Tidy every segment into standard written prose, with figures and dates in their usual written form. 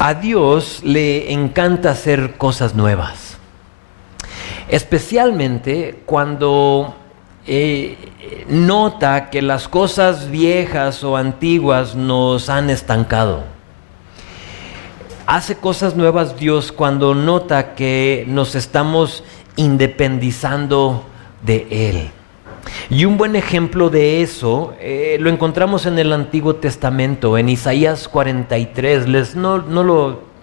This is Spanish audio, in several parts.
A Dios le encanta hacer cosas nuevas, especialmente cuando nota que las cosas viejas o antiguas nos han estancado. Hace cosas nuevas Dios cuando nota que nos estamos independizando de Él. Y un buen ejemplo de eso lo encontramos en el Antiguo Testamento, en Isaías 43. No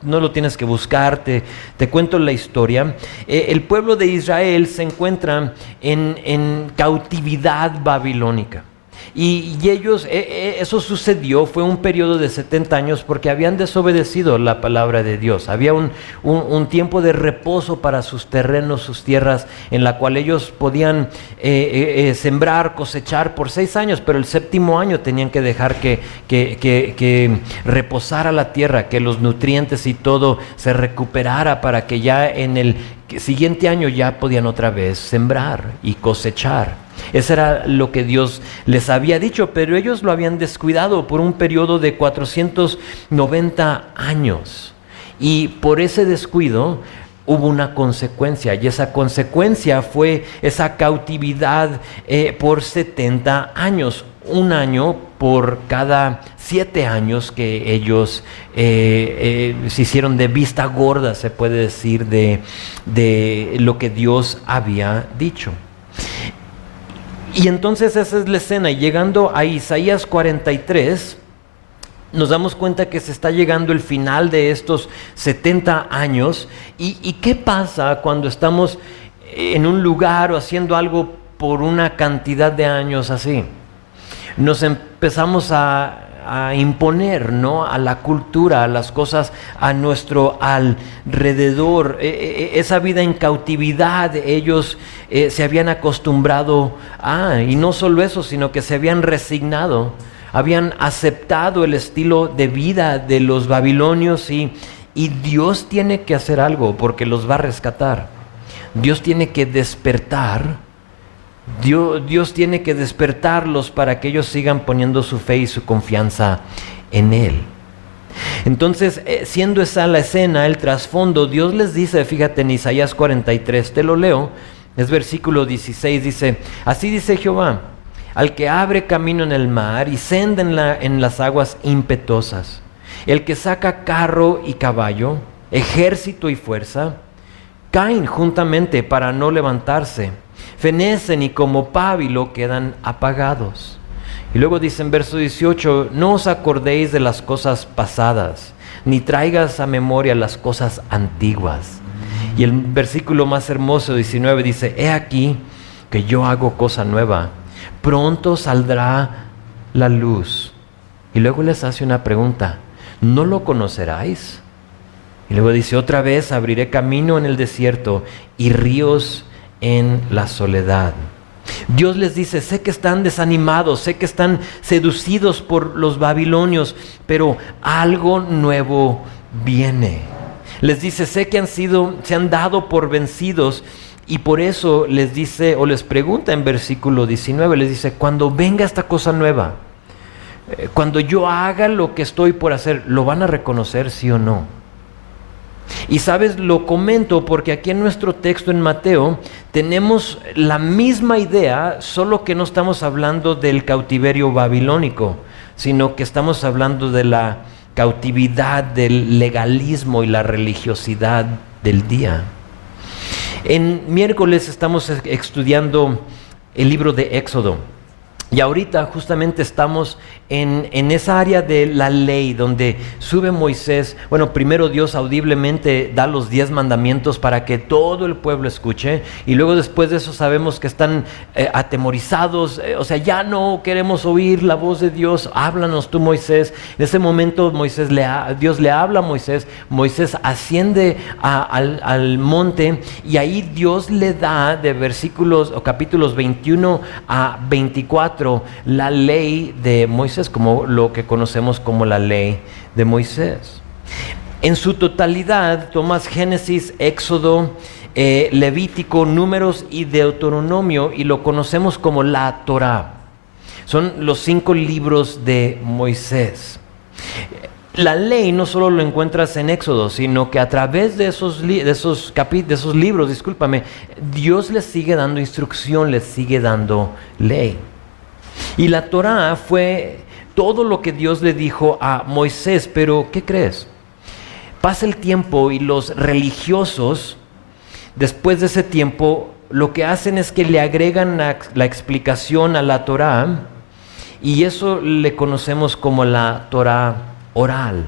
lo tienes que buscar, te cuento la historia. El pueblo de Israel se encuentra en cautividad babilónica. Y ellos, eso sucedió, fue un periodo de 70 años porque habían desobedecido la palabra de Dios. Había un tiempo de reposo para sus terrenos, sus tierras, en la cual ellos podían sembrar, cosechar por 6 años, pero el 7º año tenían que dejar que reposara la tierra, que los nutrientes y todo se recuperara para que ya en el siguiente año ya podían otra vez sembrar y cosechar. Eso era lo que Dios les había dicho, pero ellos lo habían descuidado por un periodo de 490 años. Y por ese descuido hubo una consecuencia, y esa consecuencia fue esa cautividad por 70 años. Un año por cada 7 años que ellos se hicieron de vista gorda, se puede decir, de lo que Dios había dicho. Y entonces esa es la escena. Y llegando a Isaías 43, nos damos cuenta que se está llegando el final de estos 70 años. ¿Y qué pasa cuando estamos en un lugar o haciendo algo por una cantidad de años así? Nos empezamos a imponer, ¿no?, a la cultura, a las cosas a nuestro alrededor. Esa vida en cautividad, ellos se habían acostumbrado y no solo eso, sino que se habían resignado, habían aceptado el estilo de vida de los babilonios y Dios tiene que hacer algo porque los va a rescatar. Dios tiene que despertar. Dios tiene que despertarlos para que ellos sigan poniendo su fe y su confianza en Él. Entonces, siendo esa la escena, el trasfondo, Dios les dice, fíjate en Isaías 43, te lo leo, es versículo 16, dice: así dice Jehová, al que abre camino en el mar y senda en las aguas impetuosas, el que saca carro y caballo, ejército y fuerza, caen juntamente para no levantarse, fenecen y como pábilo quedan apagados. Y luego dice en verso 18: no os acordéis de las cosas pasadas, ni traigas a memoria las cosas antiguas. Y el versículo más hermoso, 19, dice: he aquí que yo hago cosa nueva, pronto saldrá la luz. Y luego les hace una pregunta: ¿no lo conoceráis? Y luego dice: otra vez abriré camino en el desierto y ríos en la soledad. Dios les dice: sé que están desanimados, sé que están seducidos por los babilonios, pero algo nuevo viene. Les dice: sé que se han dado por vencidos, y por eso les dice, o les pregunta en versículo 19, les dice: cuando venga esta cosa nueva, cuando yo haga lo que estoy por hacer, ¿lo van a reconocer, sí o no? Y sabes, lo comento porque aquí en nuestro texto en Mateo tenemos la misma idea, solo que no estamos hablando del cautiverio babilónico, sino que estamos hablando de la cautividad del legalismo y la religiosidad del día. En miércoles estamos estudiando el libro de Éxodo. Y ahorita justamente estamos en esa área de la ley donde sube Moisés. Bueno, primero Dios audiblemente da los 10 mandamientos para que todo el pueblo escuche, y luego después de eso sabemos que están atemorizados, o sea, ya no queremos oír la voz de Dios, háblanos tú, Moisés. En ese momento Dios le habla a Moisés, Moisés asciende al monte, y ahí Dios le da de versículos o capítulos 21 a 24 la ley de Moisés, como lo que conocemos como la ley de Moisés. En su totalidad tomas Génesis, Éxodo, Levítico, Números y Deuteronomio, y lo conocemos como la Torá. Son los 5 libros de Moisés. La ley no solo lo encuentras en Éxodo, sino que a través de esos libros, Dios les sigue dando instrucción, les sigue dando ley. Y la Torá fue todo lo que Dios le dijo a Moisés, pero ¿qué crees? Pasa el tiempo y los religiosos, después de ese tiempo, lo que hacen es que le agregan la explicación a la Torá, y eso le conocemos como la Torá oral.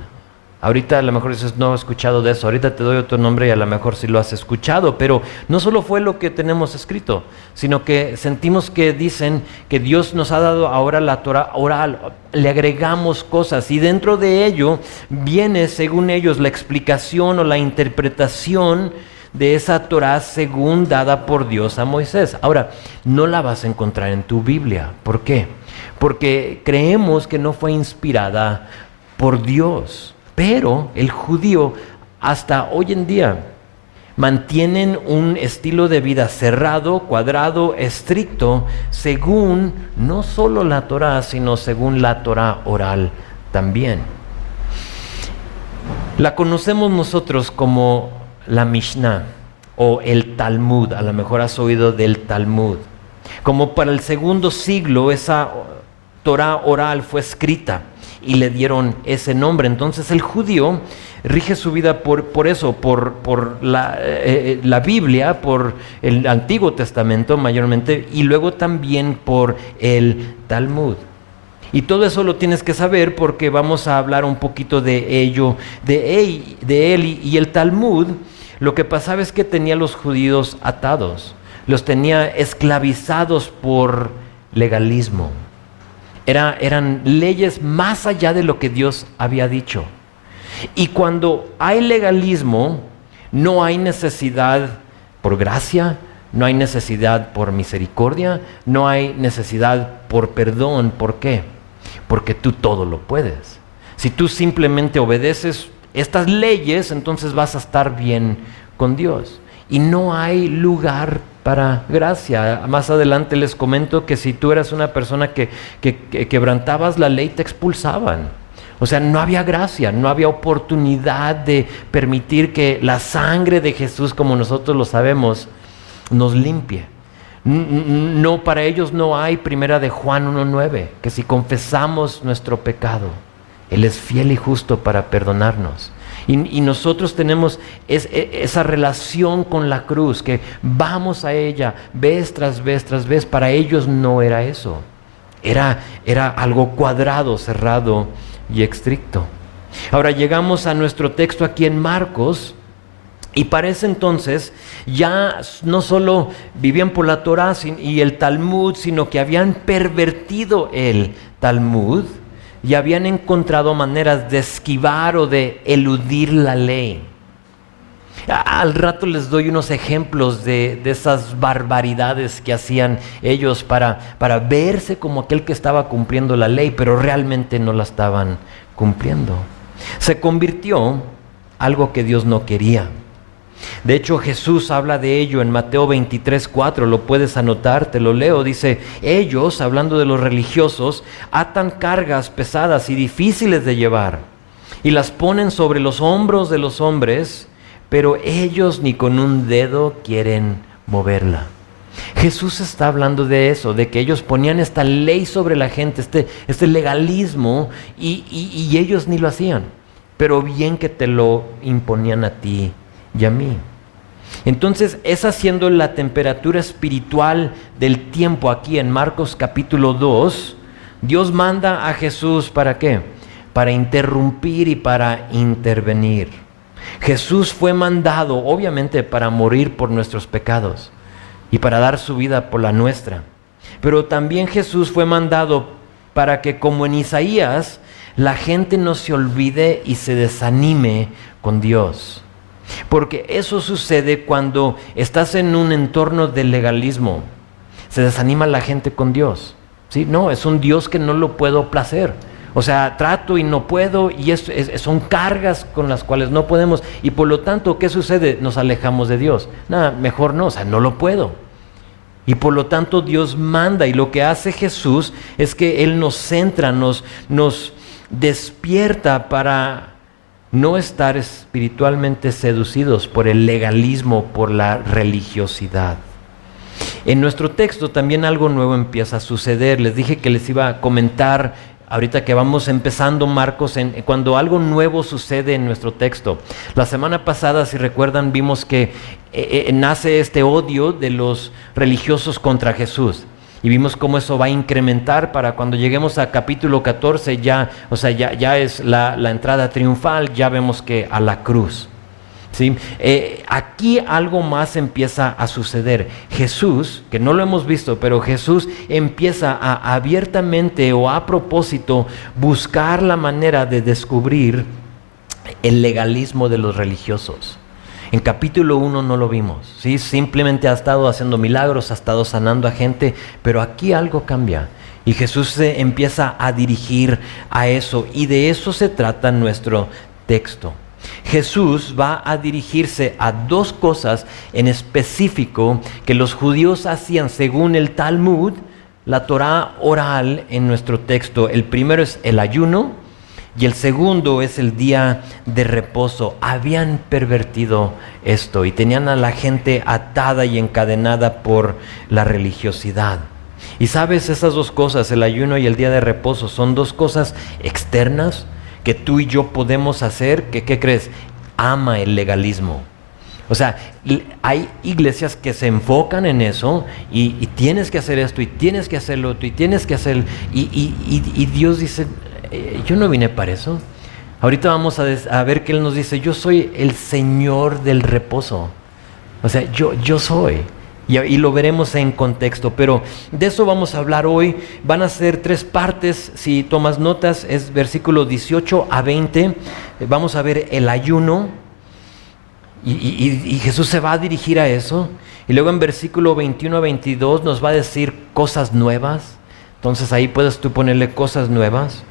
Ahorita a lo mejor dices, no he escuchado de eso, ahorita te doy otro nombre y a lo mejor sí lo has escuchado, pero no solo fue lo que tenemos escrito, sino que sentimos que dicen que Dios nos ha dado ahora la Torá oral, le agregamos cosas y dentro de ello viene, según ellos, la explicación o la interpretación de esa Torá según dada por Dios a Moisés. Ahora, no la vas a encontrar en tu Biblia. ¿Por qué? Porque creemos que no fue inspirada por Dios. Pero el judío hasta hoy en día mantienen un estilo de vida cerrado, cuadrado, estricto, según no solo la Torá, sino según la Torá oral también. La conocemos nosotros como la Mishnah o el Talmud. A lo mejor has oído del Talmud. Como para el segundo siglo esa Torá oral fue escrita y le dieron ese nombre. Entonces el judío rige su vida por eso, por la Biblia, por el Antiguo Testamento mayormente, y luego también por el Talmud. Y todo eso lo tienes que saber porque vamos a hablar un poquito de ello, de él y el Talmud. Lo que pasaba es que tenía a los judíos atados, los tenía esclavizados por legalismo. Eran leyes más allá de lo que Dios había dicho. Y cuando hay legalismo, no hay necesidad por gracia, no hay necesidad por misericordia, no hay necesidad por perdón. ¿Por qué? Porque tú todo lo puedes. Si tú simplemente obedeces estas leyes, entonces vas a estar bien con Dios. Y no hay lugar para gracia. Más adelante les comento que si tú eras una persona que quebrantabas la ley, te expulsaban. O sea, no había gracia, no había oportunidad de permitir que la sangre de Jesús, como nosotros lo sabemos, nos limpie. No, para ellos no hay 1 de Juan 1:9, que si confesamos nuestro pecado, Él es fiel y justo para perdonarnos. Y nosotros tenemos esa relación con la cruz, que vamos a ella vez tras vez tras vez. Para ellos no era eso. Era algo cuadrado, cerrado y estricto. Ahora llegamos a nuestro texto aquí en Marcos. Y para ese entonces ya no solo vivían por la Torá y el Talmud, sino que habían pervertido el Talmud y habían encontrado maneras de esquivar o de eludir la ley. Al rato les doy unos ejemplos de esas barbaridades que hacían ellos para verse como aquel que estaba cumpliendo la ley, pero realmente no la estaban cumpliendo. Se convirtió algo que Dios no quería. De hecho, Jesús habla de ello en Mateo 23:4, lo puedes anotar, te lo leo. Dice, ellos, hablando de los religiosos, atan cargas pesadas y difíciles de llevar y las ponen sobre los hombros de los hombres, pero ellos ni con un dedo quieren moverla. Jesús está hablando de eso, de que ellos ponían esta ley sobre la gente, este legalismo, y ellos ni lo hacían, pero bien que te lo imponían a ti y a mí. Entonces, esa siendo la temperatura espiritual del tiempo aquí en Marcos capítulo 2, Dios manda a Jesús, ¿para qué? Para interrumpir y para intervenir. Jesús fue mandado, obviamente, para morir por nuestros pecados y para dar su vida por la nuestra. Pero también Jesús fue mandado para que, como en Isaías, la gente no se olvide y se desanime con Dios. Porque eso sucede cuando estás en un entorno de legalismo. Se desanima la gente con Dios. ¿Sí? No, es un Dios que no lo puedo placer. O sea, trato y no puedo, y son cargas con las cuales no podemos. Y por lo tanto, ¿qué sucede? Nos alejamos de Dios. Nada, mejor no, o sea, no lo puedo. Y por lo tanto Dios manda, y lo que hace Jesús es que Él nos centra, nos despierta para no estar espiritualmente seducidos por el legalismo, por la religiosidad. En nuestro texto también algo nuevo empieza a suceder. Les dije que les iba a comentar ahorita que vamos empezando Marcos, cuando algo nuevo sucede en nuestro texto. La semana pasada, si recuerdan, vimos que nace este odio de los religiosos contra Jesús. Y vimos cómo eso va a incrementar para cuando lleguemos a capítulo 14, ya es la entrada triunfal, ya vemos que a la cruz. ¿Sí? Aquí algo más empieza a suceder. Jesús, que no lo hemos visto, pero Jesús empieza a abiertamente o a propósito buscar la manera de descubrir el legalismo de los religiosos. En capítulo 1 no lo vimos, ¿sí? Simplemente ha estado haciendo milagros, ha estado sanando a gente, pero aquí algo cambia. Y Jesús se empieza a dirigir a eso, y de eso se trata nuestro texto. Jesús va a dirigirse a dos cosas en específico que los judíos hacían según el Talmud, la Torá oral en nuestro texto. El primero es el ayuno y el segundo es el día de reposo. Habían pervertido esto y tenían a la gente atada y encadenada por la religiosidad. Y sabes, esas dos cosas, el ayuno y el día de reposo, son dos cosas externas que tú y yo podemos hacer, que, ¿qué crees? Ama el legalismo. O sea, hay iglesias que se enfocan en eso y tienes que hacer esto y tienes que hacer lo otro y tienes que hacer... Y Dios dice, yo no vine para eso. Ahorita vamos a ver que Él nos dice, yo soy el Señor del reposo. O sea, yo soy. Y lo veremos en contexto, pero de eso vamos a hablar hoy. Van a ser 3 partes, si tomas notas, es versículo 18 a 20. Vamos a ver el ayuno, y Jesús se va a dirigir a eso. Y luego en versículo 21 a 22 nos va a decir cosas nuevas. Entonces ahí puedes tú ponerle cosas nuevas.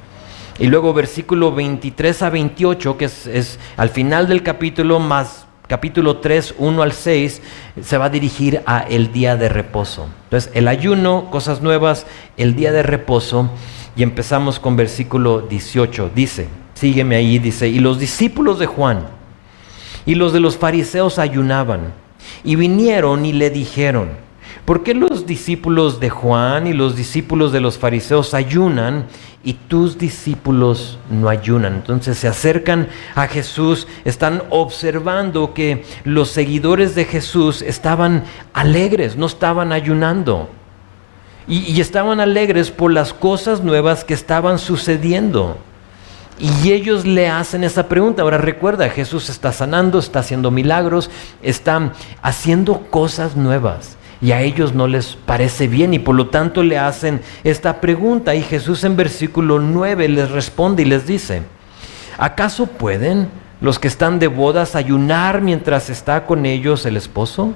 Y luego versículo 23 a 28, que es al final del capítulo, más capítulo 3, 1 al 6, se va a dirigir a el día de reposo. Entonces, el ayuno, cosas nuevas, el día de reposo, y empezamos con versículo 18. Dice, sígueme ahí, dice, y los discípulos de Juan y los de los fariseos ayunaban, y vinieron y le dijeron, ¿por qué los discípulos de Juan y los discípulos de los fariseos ayunan y tus discípulos no ayunan? Entonces se acercan a Jesús, están observando que los seguidores de Jesús estaban alegres, no estaban ayunando. Y estaban alegres por las cosas nuevas que estaban sucediendo. Y ellos le hacen esa pregunta. Ahora recuerda, Jesús está sanando, está haciendo milagros, está haciendo cosas nuevas. Y a ellos no les parece bien y por lo tanto le hacen esta pregunta. Y Jesús en versículo 9 les responde y les dice, ¿acaso pueden los que están de bodas ayunar mientras está con ellos el esposo?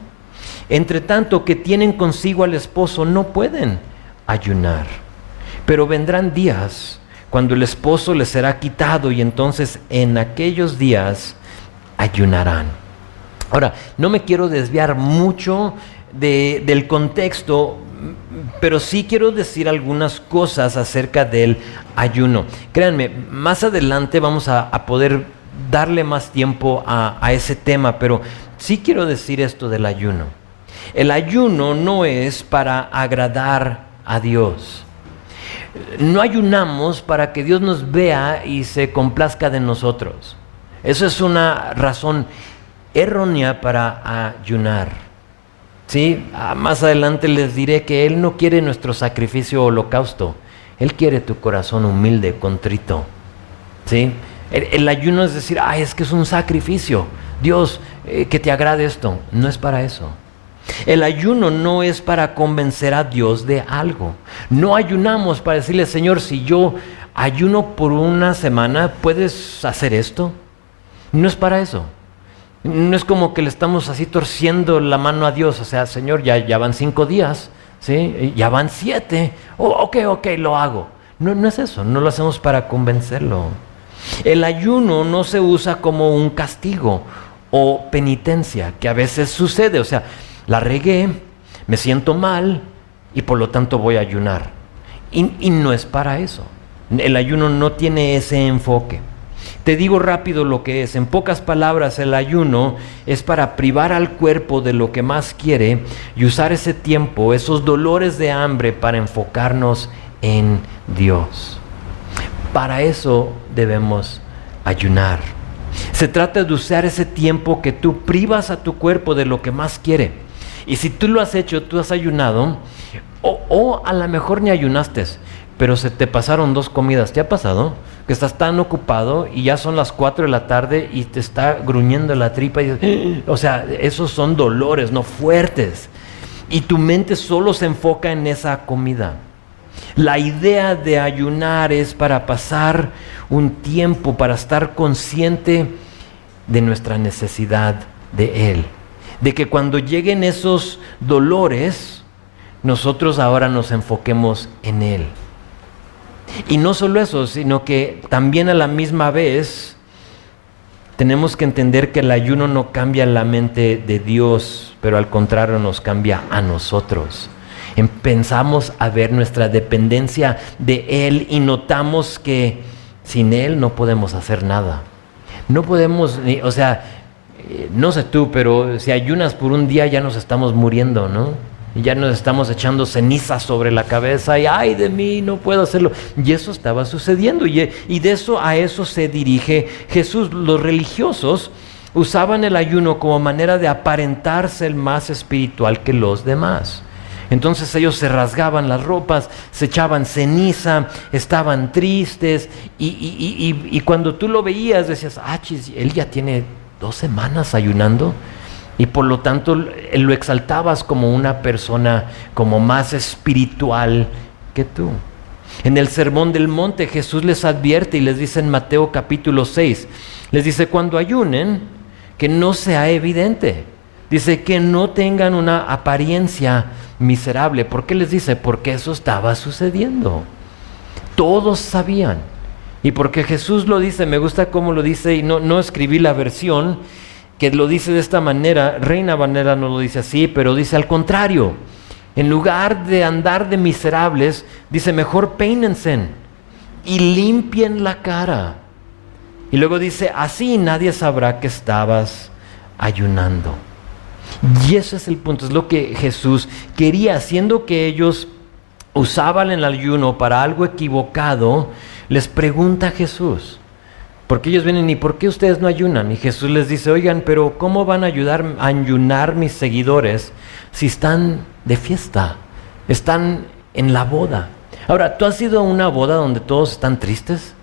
Entre tanto que tienen consigo al esposo no pueden ayunar. Pero vendrán días cuando el esposo les será quitado y entonces en aquellos días ayunarán. Ahora, no me quiero desviar mucho del contexto, pero sí quiero decir algunas cosas acerca del ayuno. Créanme, más adelante vamos a poder darle más tiempo a ese tema, pero sí quiero decir esto del ayuno. El ayuno no es para agradar a Dios. No ayunamos para que Dios nos vea y se complazca de nosotros. Eso es una razón errónea para ayunar. ¿Sí? Más adelante les diré que Él no quiere nuestro sacrificio holocausto. Él quiere tu corazón humilde, contrito. ¿Sí? El ayuno es decir, es que es un sacrificio. Dios, que te agrade esto. No es para eso. El ayuno no es para convencer a Dios de algo. No ayunamos para decirle, Señor, si yo ayuno por una semana, ¿puedes hacer esto? No es para eso. No es como que le estamos así torciendo la mano a Dios, o sea, Señor, ya van 5 días, ¿sí? Ya van 7, ok, lo hago. No es eso, no lo hacemos para convencerlo. El ayuno no se usa como un castigo o penitencia, que a veces sucede, o sea, la regué, me siento mal y por lo tanto voy a ayunar. Y no es para eso. El ayuno no tiene ese enfoque. Te digo rápido lo que es. En pocas palabras, el ayuno es para privar al cuerpo de lo que más quiere y usar ese tiempo, esos dolores de hambre, para enfocarnos en Dios. Para eso debemos ayunar. Se trata de usar ese tiempo que tú privas a tu cuerpo de lo que más quiere. Y si tú lo has hecho, tú has ayunado, o a lo mejor ni ayunaste, pero se te pasaron 2 comidas. ¿Te ha pasado? Que estás tan ocupado y ya son las 4 de la tarde y te está gruñendo la tripa. O sea, esos son dolores, no fuertes. Y tu mente solo se enfoca en esa comida. La idea de ayunar es para pasar un tiempo, para estar consciente de nuestra necesidad de Él. De que cuando lleguen esos dolores, nosotros ahora nos enfoquemos en Él. Y no solo eso, sino que también a la misma vez tenemos que entender que el ayuno no cambia la mente de Dios, pero al contrario nos cambia a nosotros. Empezamos a ver nuestra dependencia de Él y notamos que sin Él no podemos hacer nada. No podemos, o sea, no sé tú, pero si ayunas por un día ya nos estamos muriendo, ¿no? Y ya nos estamos echando ceniza sobre la cabeza y ¡ay de mí! No puedo hacerlo. Y eso estaba sucediendo y de eso a eso se dirige Jesús. Los religiosos usaban el ayuno como manera de aparentar ser más espiritual que los demás. Entonces ellos se rasgaban las ropas, se echaban ceniza, estaban tristes y cuando tú lo veías decías, chis, él ya tiene 2 semanas ayunando. Y por lo tanto lo exaltabas como una persona como más espiritual que tú. En el Sermón del Monte Jesús les advierte y les dice en Mateo capítulo 6, les dice cuando ayunen que no sea evidente. Dice que no tengan una apariencia miserable. ¿Por qué les dice? Porque eso estaba sucediendo. Todos sabían. Y porque Jesús lo dice, me gusta cómo lo dice y no escribí la versión que lo dice de esta manera. Reina Valera no lo dice así, pero dice al contrario. En lugar de andar de miserables, dice mejor peínense y limpien la cara. Y luego dice, así nadie sabrá que estabas ayunando. Y ese es el punto, es lo que Jesús quería, haciendo que ellos usaban el ayuno para algo equivocado. Les pregunta Jesús, porque ellos vienen, ¿y por qué ustedes no ayunan? Y Jesús les dice, oigan, pero ¿cómo van a ayunar mis seguidores si están de fiesta? Están en la boda. Ahora, ¿tú has ido a una boda donde todos están tristes?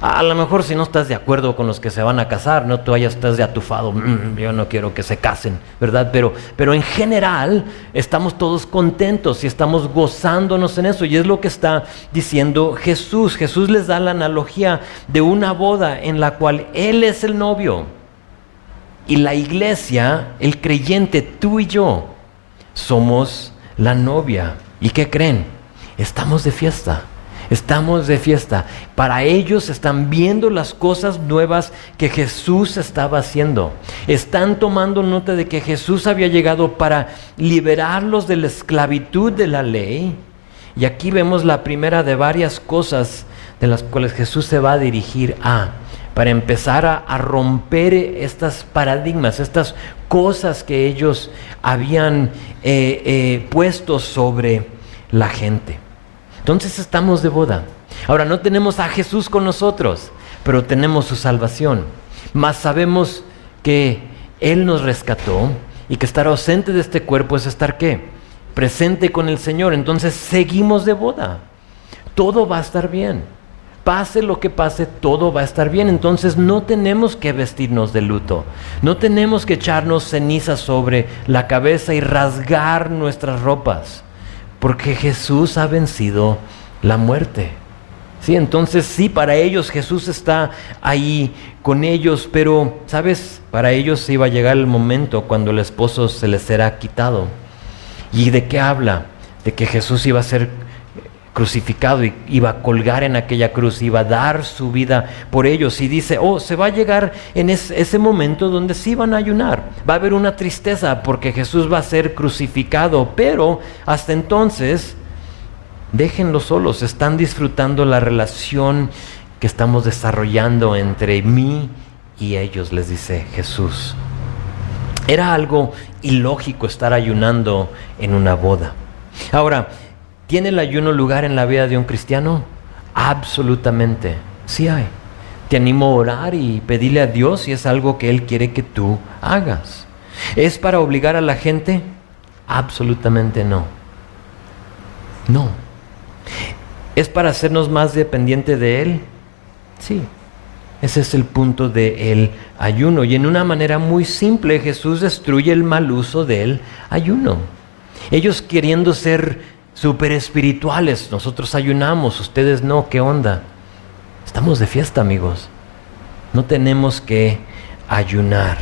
A lo mejor si no estás de acuerdo con los que se van a casar, no tú estás de atufado, yo no quiero que se casen, ¿verdad? Pero en general estamos todos contentos y estamos gozándonos en eso. Y es lo que está diciendo Jesús. Jesús les da la analogía de una boda en la cual Él es el novio. Y la iglesia, el creyente, tú y yo, somos la novia. ¿Y qué creen? Estamos de fiesta. Estamos de fiesta. Para ellos están viendo las cosas nuevas que Jesús estaba haciendo. Están tomando nota de que Jesús había llegado para liberarlos de la esclavitud de la ley. Y aquí vemos la primera de varias cosas de las cuales Jesús se va a dirigir para empezar a romper estas paradigmas, estas cosas que ellos habían puesto sobre la gente. Entonces estamos de boda. Ahora no tenemos a Jesús con nosotros, pero tenemos su salvación. Mas sabemos que Él nos rescató y que estar ausente de este cuerpo es estar ¿qué? Presente con el Señor. Entonces seguimos de boda. Todo va a estar bien. Pase lo que pase, todo va a estar bien. Entonces no tenemos que vestirnos de luto. No tenemos que echarnos ceniza sobre la cabeza y rasgar nuestras ropas. Porque Jesús ha vencido la muerte. Sí, entonces sí, para ellos Jesús está ahí con ellos, pero, ¿sabes? Para ellos se iba a llegar el momento cuando el esposo se les será quitado. ¿Y de qué habla? De que Jesús iba a ser crucificado y iba a colgar en aquella cruz, iba a dar su vida por ellos. Y dice, se va a llegar en ese momento donde sí van a ayunar. Va a haber una tristeza porque Jesús va a ser crucificado, pero hasta entonces Déjenlos solos, están disfrutando la relación que estamos desarrollando entre mí y ellos, les dice Jesús. Era algo ilógico estar ayunando en una boda. Ahora, ¿tiene el ayuno lugar en la vida de un cristiano? Absolutamente, sí hay. Te animo a orar y pedirle a Dios si es algo que Él quiere que tú hagas. ¿Es para obligar a la gente? Absolutamente no. No. ¿Es para hacernos más dependientes de Él? Sí. Ese es el punto del ayuno. Y en una manera muy simple, Jesús destruye el mal uso del ayuno. Ellos queriendo ser súper espirituales, nosotros ayunamos, ustedes no, ¿qué onda? Estamos de fiesta, amigos. No tenemos que ayunar.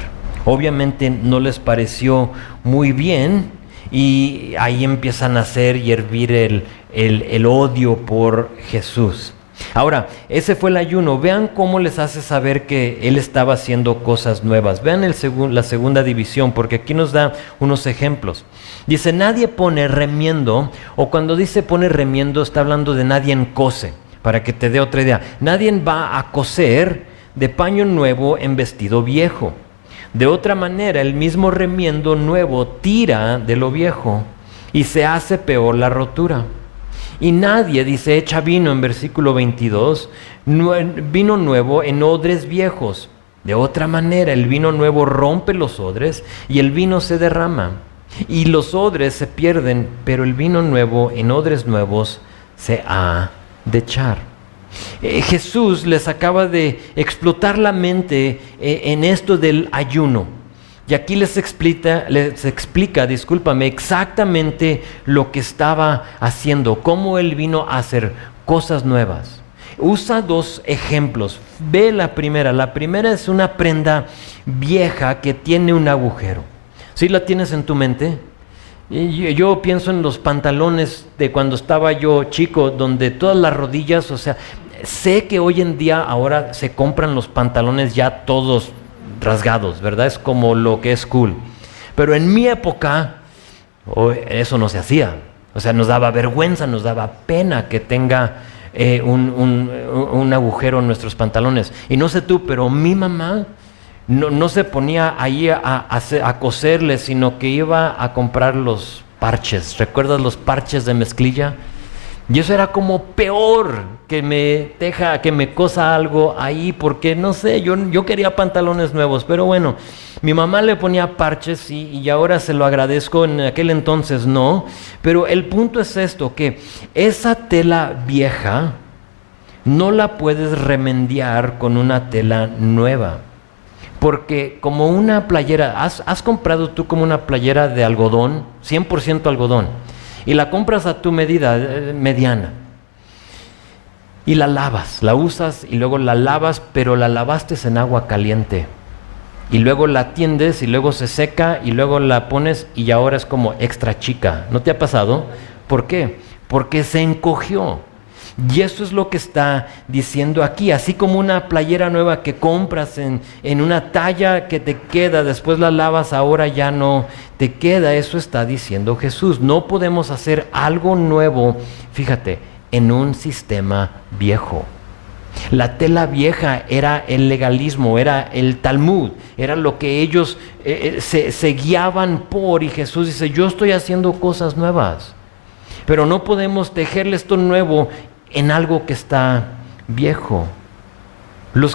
Obviamente no les pareció muy bien y ahí empiezan a hacer y hervir el odio por Jesús. Ahora, ese fue el ayuno. Vean cómo les hace saber que Él estaba haciendo cosas nuevas. Vean la segunda división, porque aquí nos da unos ejemplos. Dice, nadie pone remiendo, o cuando dice pone remiendo, está hablando de nadie cose, para que te dé otra idea. Nadie va a coser de paño nuevo en vestido viejo. De otra manera, el mismo remiendo nuevo tira de lo viejo y se hace peor la rotura. Y nadie, dice, echa vino en versículo 22, vino nuevo en odres viejos. De otra manera, el vino nuevo rompe los odres y el vino se derrama. Y los odres se pierden, pero el vino nuevo en odres nuevos se ha de echar. Jesús les acaba de explotar la mente en esto del ayuno. Y aquí les explica, exactamente lo que estaba haciendo, cómo Él vino a hacer cosas nuevas. Usa dos ejemplos. Ve la primera. La primera es una prenda vieja que tiene un agujero. ¿Sí la tienes en tu mente? Yo pienso en los pantalones de cuando estaba yo chico, donde todas las rodillas, o sea, sé que hoy en día ahora se compran los pantalones ya todos rasgados, ¿verdad? Es como lo que es cool. Pero en mi época, eso no se hacía. O sea, nos daba vergüenza, nos daba pena que tenga un agujero en nuestros pantalones. Y no sé tú, pero mi mamá no se ponía ahí a coserle, sino que iba a comprar los parches. ¿Recuerdas los parches de mezclilla? Y eso era como peor que me cosa algo ahí, porque no sé, yo quería pantalones nuevos, pero bueno, mi mamá le ponía parches y ahora se lo agradezco, en aquel entonces no, pero el punto es esto, que esa tela vieja no la puedes remediar con una tela nueva, porque como una playera, ¿has comprado tú como una playera de algodón, 100% algodón? Y la compras a tu medida mediana y la lavas, la usas y luego la lavas, pero la lavaste en agua caliente y luego la tiendes y luego se seca y luego la pones y ahora es como extra chica. ¿No te ha pasado? ¿Por qué? Porque se encogió. Y eso es lo que está diciendo aquí, así como una playera nueva que compras en una talla que te queda, después la lavas, ahora ya no te queda. Eso está diciendo Jesús. No podemos hacer algo nuevo, fíjate, en un sistema viejo. La tela vieja era el legalismo, era el Talmud, era lo que ellos se guiaban por, y Jesús dice, yo estoy haciendo cosas nuevas, pero no podemos tejerle esto nuevo en algo que está viejo. Lo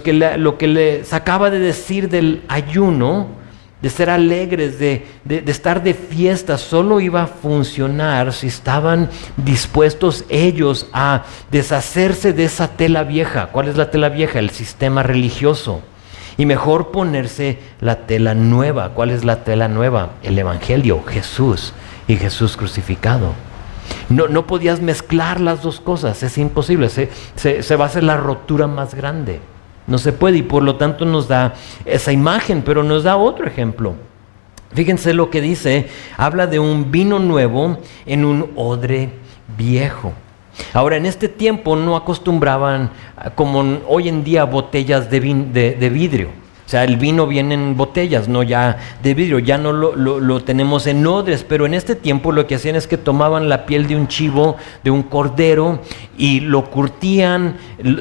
que les acaba de decir del ayuno, de ser alegres, de estar de fiesta, solo iba a funcionar si estaban dispuestos ellos a deshacerse de esa tela vieja. ¿Cuál es la tela vieja? El sistema religioso. Y mejor ponerse la tela nueva. ¿Cuál es la tela nueva? El Evangelio, Jesús y Jesús crucificado. No podías mezclar las dos cosas, es imposible, se va a hacer la rotura más grande. No se puede, y por lo tanto nos da esa imagen, pero nos da otro ejemplo. Fíjense lo que dice, habla de un vino nuevo en un odre viejo. Ahora, en este tiempo no acostumbraban, como hoy en día, botellas de vidrio. O sea, el vino viene en botellas, no ya de vidrio, ya no lo tenemos en odres, pero en este tiempo lo que hacían es que tomaban la piel de un chivo, de un cordero, y lo curtían,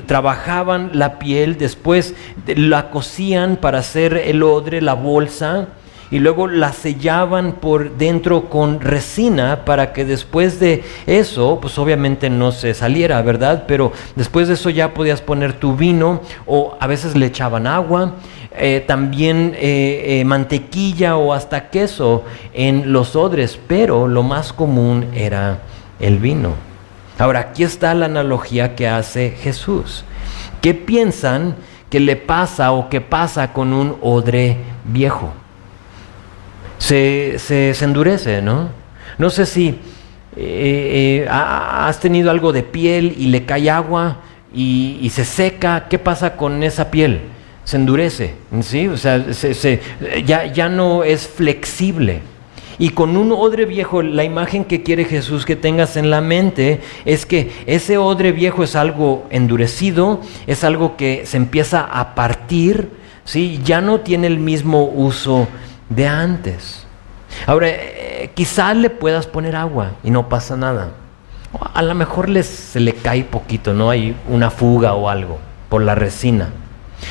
trabajaban la piel, después la cosían para hacer el odre, la bolsa, y luego la sellaban por dentro con resina para que después de eso, pues obviamente no se saliera, ¿verdad? Pero después de eso ya podías poner tu vino, o a veces le echaban agua, también mantequilla o hasta queso en los odres, pero lo más común era el vino. Ahora, aquí está la analogía que hace Jesús. ¿Qué piensan que le pasa o que pasa con un odre viejo? Se endurece, ¿no? No sé si has tenido algo de piel y le cae agua y se seca. ¿Qué pasa con esa piel? Se endurece, ¿sí? O sea, ya no es flexible. Y con un odre viejo, la imagen que quiere Jesús que tengas en la mente es que ese odre viejo es algo endurecido, es algo que se empieza a partir, ¿sí? Ya no tiene el mismo uso de antes. Ahora, quizás le puedas poner agua y no pasa nada. A lo mejor se le cae poquito, ¿no? Hay una fuga o algo por la resina.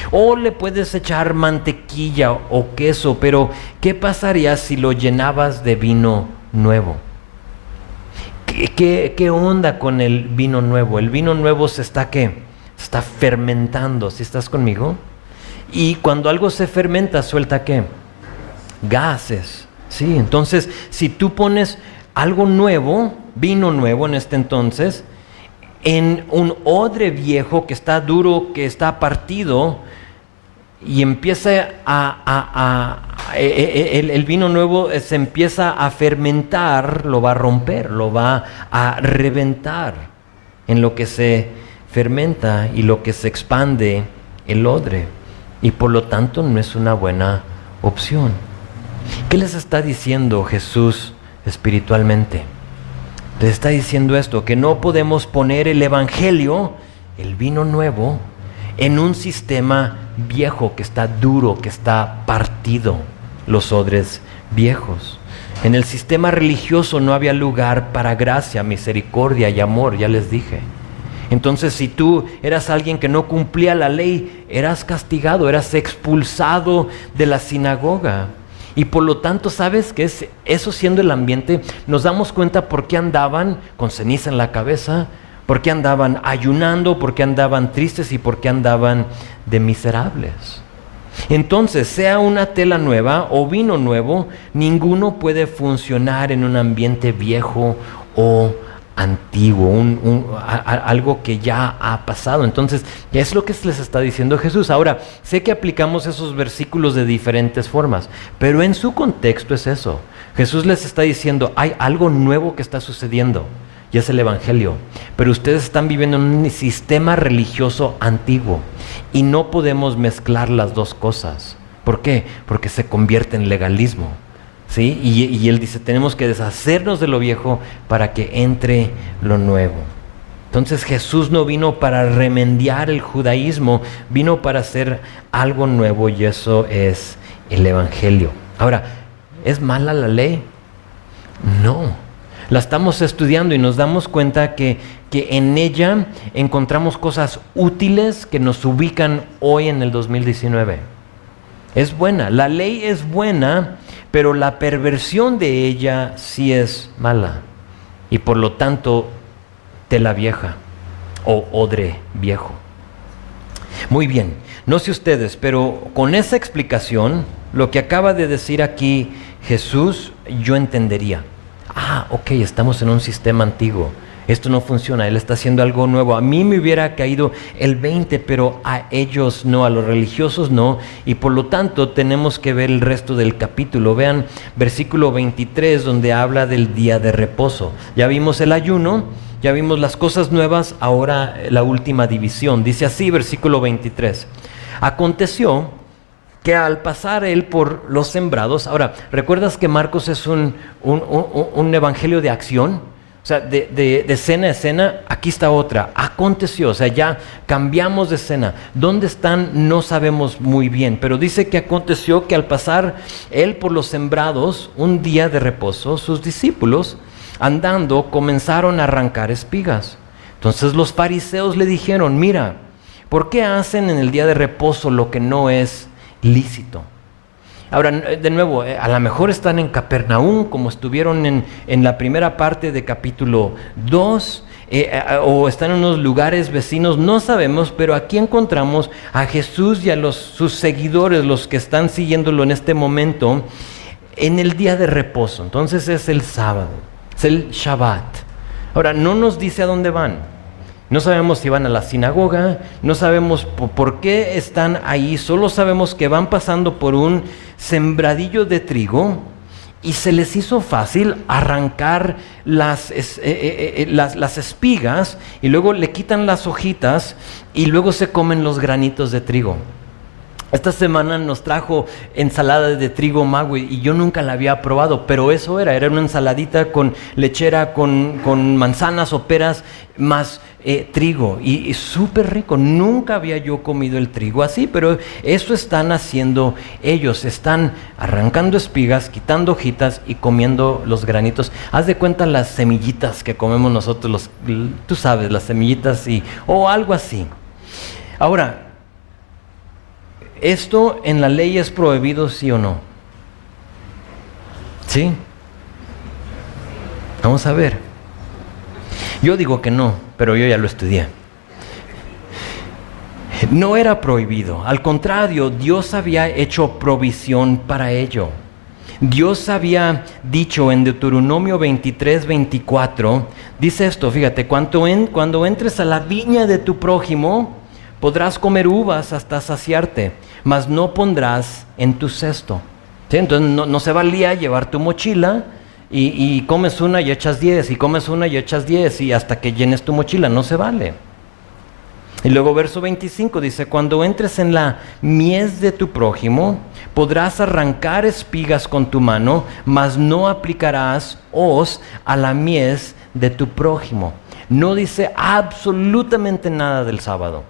O le puedes echar mantequilla o queso, pero ¿qué pasaría si lo llenabas de vino nuevo? ¿Qué onda con el vino nuevo? El vino nuevo se está fermentando, ¿sí estás conmigo? Y cuando algo se fermenta, ¿suelta qué? Gases, ¿sí? Entonces, si tú pones algo nuevo, vino nuevo en este entonces, en un odre viejo que está duro, que está partido, y empieza el vino nuevo se empieza a fermentar, lo va a romper, lo va a reventar en lo que se fermenta y lo que se expande el odre, y por lo tanto no es una buena opción. ¿Qué les está diciendo Jesús espiritualmente? Les está diciendo esto, que no podemos poner el evangelio, el vino nuevo, en un sistema viejo que está duro, que está partido, los odres viejos. En el sistema religioso no había lugar para gracia, misericordia y amor, ya les dije. Entonces, si tú eras alguien que no cumplía la ley, eras castigado, eras expulsado de la sinagoga. Y por lo tanto, ¿sabes qué es eso? Siendo el ambiente, nos damos cuenta por qué andaban con ceniza en la cabeza, por qué andaban ayunando, por qué andaban tristes y por qué andaban de miserables. Entonces, sea una tela nueva o vino nuevo, ninguno puede funcionar en un ambiente viejo o antiguo, algo que ya ha pasado. Entonces, es lo que les está diciendo Jesús. Ahora, sé que aplicamos esos versículos de diferentes formas, pero en su contexto es eso. Jesús les está diciendo, hay algo nuevo que está sucediendo, y es el evangelio, pero ustedes están viviendo en un sistema religioso antiguo, y no podemos mezclar las dos cosas. ¿Por qué? Porque se convierte en legalismo. ¿Sí? Y él dice, tenemos que deshacernos de lo viejo para que entre lo nuevo. Entonces Jesús no vino para remediar el judaísmo, vino para hacer algo nuevo, y eso es el evangelio. Ahora, ¿es mala la ley? No. La estamos estudiando y nos damos cuenta que en ella encontramos cosas útiles que nos ubican hoy en el 2019. Es buena, la ley es buena, pero la perversión de ella sí es mala. Y por lo tanto, tela vieja o odre viejo. Muy bien, no sé ustedes, pero con esa explicación, lo que acaba de decir aquí Jesús, yo entendería. Ok, estamos en un sistema antiguo. Esto no funciona, Él está haciendo algo nuevo. A mí me hubiera caído el 20, pero a ellos no, a los religiosos no. Y por lo tanto tenemos que ver el resto del capítulo. Vean versículo 23, donde habla del día de reposo. Ya vimos el ayuno, ya vimos las cosas nuevas, ahora la última división. Dice así, versículo 23. Aconteció que al pasar Él por los sembrados, ahora, ¿recuerdas que Marcos es un evangelio de acción? O sea, de escena a escena, aquí está otra. Aconteció, o sea, ya cambiamos de escena. ¿Dónde están? No sabemos muy bien. Pero dice que aconteció que al pasar él por los sembrados, un día de reposo, sus discípulos, andando, comenzaron a arrancar espigas. Entonces los fariseos le dijeron, mira, ¿por qué hacen en el día de reposo lo que no es lícito? Ahora, de nuevo, a lo mejor están en Capernaum, como estuvieron en la primera parte de capítulo 2, o están en unos lugares vecinos, no sabemos, pero aquí encontramos a Jesús y a sus seguidores, los que están siguiéndolo en este momento, en el día de reposo. Entonces es el sábado, es el Shabbat. Ahora, no nos dice a dónde van. No sabemos si van a la sinagoga, no sabemos por qué están ahí, solo sabemos que van pasando por un sembradillo de trigo y se les hizo fácil arrancar las espigas y luego le quitan las hojitas y luego se comen los granitos de trigo. Esta semana nos trajo ensalada de trigo Magui y yo nunca la había probado, pero eso era una ensaladita con lechera, con manzanas o peras más trigo y súper rico. Nunca había yo comido el trigo así, pero eso están haciendo ellos. Están arrancando espigas, quitando hojitas y comiendo los granitos. Haz de cuenta las semillitas que comemos nosotros, tú sabes, las semillitas o algo así. Ahora, ¿esto en la ley es prohibido, sí o no? ¿Sí? Vamos a ver. Yo digo que no, pero yo ya lo estudié. No era prohibido, al contrario, Dios había hecho provisión para ello. Dios había dicho en Deuteronomio 23:24, dice esto, fíjate, cuando entres a la viña de tu prójimo, podrás comer uvas hasta saciarte, mas no pondrás en tu cesto. ¿Sí? Entonces no se valía llevar tu mochila y comes una y echas 10, y comes una y echas 10, y hasta que llenes tu mochila, no se vale. Y luego verso 25 dice, cuando entres en la mies de tu prójimo, podrás arrancar espigas con tu mano, mas no aplicarás hoz a la mies de tu prójimo. No dice absolutamente nada del sábado.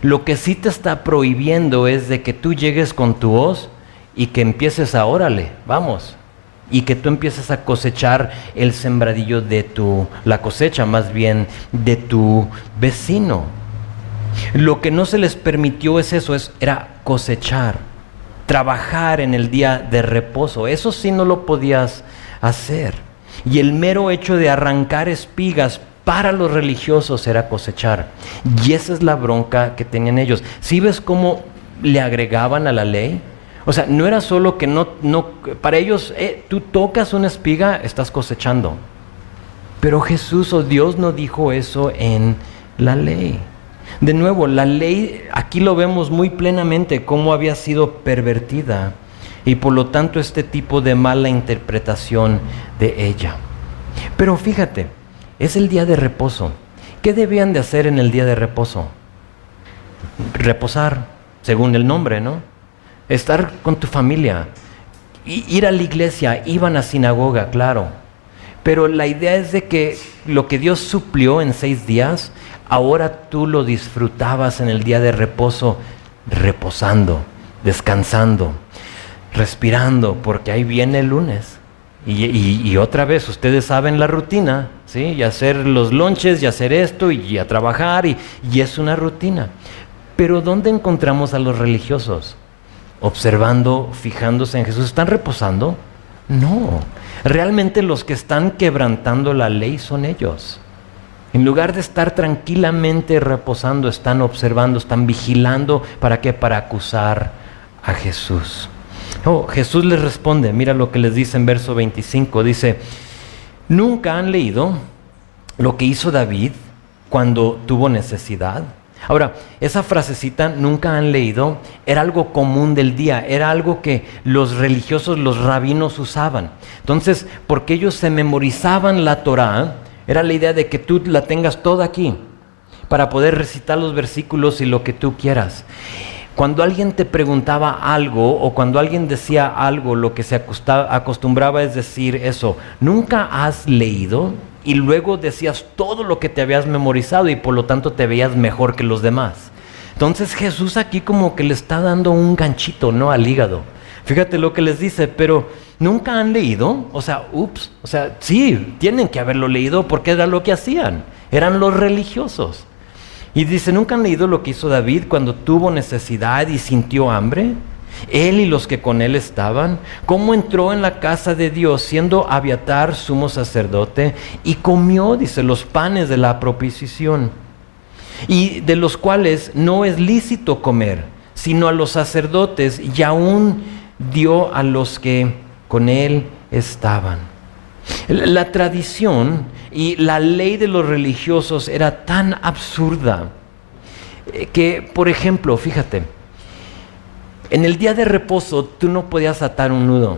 Lo que sí te está prohibiendo es de que tú llegues con tu hoz y que empieces a órale, vamos, y que tú empieces a cosechar el sembradillo la cosecha más bien de tu vecino. Lo que no se les permitió era cosechar, trabajar en el día de reposo. Eso sí no lo podías hacer. Y el mero hecho de arrancar espigas para los religiosos era cosechar. Y esa es la bronca que tenían ellos. ¿Sí ves cómo le agregaban a la ley? O sea, no era solo que para ellos, tú tocas una espiga, estás cosechando. Pero Jesús o Dios no dijo eso en la ley. De nuevo, la ley, aquí lo vemos muy plenamente cómo había sido pervertida y por lo tanto este tipo de mala interpretación de ella. Pero fíjate, es el día de reposo. ¿Qué debían de hacer en el día de reposo? Reposar, según el nombre, ¿no? Estar con tu familia, ir a la iglesia, iban a sinagoga, claro. Pero la idea es de que lo que Dios suplió en 6 días, ahora tú lo disfrutabas en el día de reposo, reposando, descansando, respirando, porque ahí viene el lunes. Y otra vez, ustedes saben la rutina, ¿sí? Y hacer los lonches, y hacer esto, y a trabajar, y es una rutina. Pero ¿dónde encontramos a los religiosos? Observando, fijándose en Jesús. ¿Están reposando? No. Realmente los que están quebrantando la ley son ellos. En lugar de estar tranquilamente reposando, están observando, están vigilando. ¿Para qué? Para acusar a Jesús. Jesús les responde, mira lo que les dice en verso 25, dice, ¿nunca han leído lo que hizo David cuando tuvo necesidad? Ahora, esa frasecita, nunca han leído, era algo común del día, era algo que los religiosos, los rabinos usaban. Entonces, porque ellos se memorizaban la Torá, era la idea de que tú la tengas toda aquí, para poder recitar los versículos y lo que tú quieras. Cuando alguien te preguntaba algo o cuando alguien decía algo, lo que se acostumbraba es decir eso, ¿nunca has leído? y luego decías todo lo que te habías memorizado y por lo tanto te veías mejor que los demás. Entonces Jesús aquí como que le está dando un ganchito, ¿no?, al hígado. Fíjate lo que les dice, pero ¿nunca han leído? O sea, sí, tienen que haberlo leído porque era lo que hacían. Eran los religiosos. Y dice, ¿nunca han leído lo que hizo David cuando tuvo necesidad y sintió hambre? Él y los que con él estaban, cómo entró en la casa de Dios siendo Abiatar sumo sacerdote y comió, dice, los panes de la propiciación, y de los cuales no es lícito comer, sino a los sacerdotes, y aún dio a los que con él estaban. La tradición y la ley de los religiosos era tan absurda que, por ejemplo, fíjate, en el día de reposo tú no podías atar un nudo,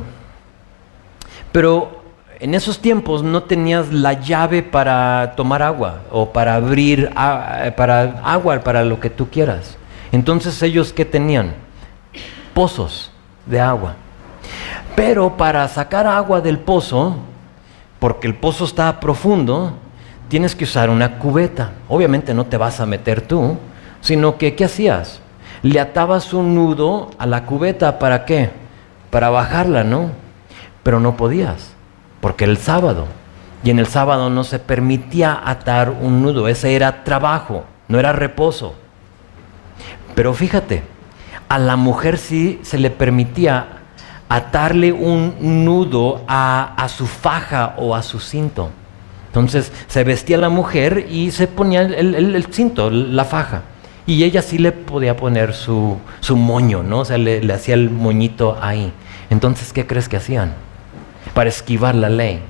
pero en esos tiempos no tenías la llave para tomar agua o para abrir para agua, para lo que tú quieras. Entonces ellos, ¿qué tenían? Pozos de agua. Pero para sacar agua del pozo, porque el pozo está profundo, tienes que usar una cubeta. Obviamente no te vas a meter tú, sino que, ¿qué hacías? Le atabas un nudo a la cubeta, ¿para qué? Para bajarla, ¿no? Pero no podías, porque era el sábado. Y en el sábado no se permitía atar un nudo. Ese era trabajo, no era reposo. Pero fíjate, a la mujer sí se le permitía atarle un nudo a su faja o a su cinto. Entonces se vestía la mujer y se ponía el cinto, la faja. Y ella sí le podía poner su moño, ¿no? O sea, le hacía el moñito ahí. Entonces, ¿qué crees que hacían? Para esquivar la ley.